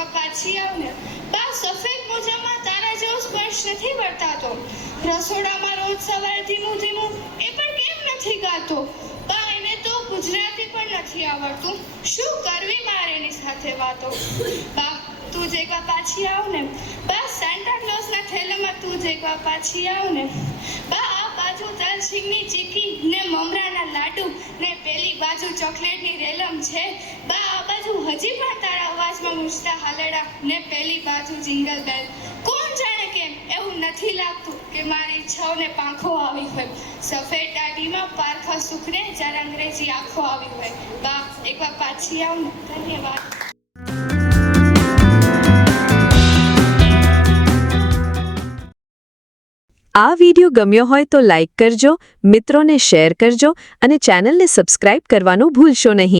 એકવાર પાછી આવ ને. બા સફેદ મોજામાં તારા જેવો સ્પર્શ નથી વર્તાતો. રસોડામાં રોજ સવારે ધીમું ધીમું એ પણ કેમ નથી ગાતો? બા એને તો ગુજરાતી પણ નથી આવડતું. શું કરવી મારે એની સાથે વાતો? બા તું જ એકવાર પાછી આવ ને. બા સેન્ટા ક્લોઝના થેલામાં તું જ એકવાર પાછી આવ ને. બા આ બાજુ તલ છીંગની ચીકી ને મમરાના લાડુ ને પેલી બાજુ ચોકલેટની રેલમ છે. બા આ બાજુ હજી પણ તારા અવાજમાં મૂછતા હાલડા ને પેલી બાજુ જિંગલ બેલ. કોણ જાણે કેમ એવું નથી લાગતું કે મારી ઈચ્છાઓને પાંખો આવી હોય. સફેદ દાઢીમાં પારખા સુખને જ્યારે અંગ્રેજી આંખો આવી હોય. બા એકવાર પાછી આવ ને. ધન્યવાદ. આ વિડિયો ગમ્યો હોય તો લાઈક કરજો, મિત્રોને શેર કરજો અને ચેનલને સબસ્ક્રાઇબ કરવાનું ભૂલશો નહીં.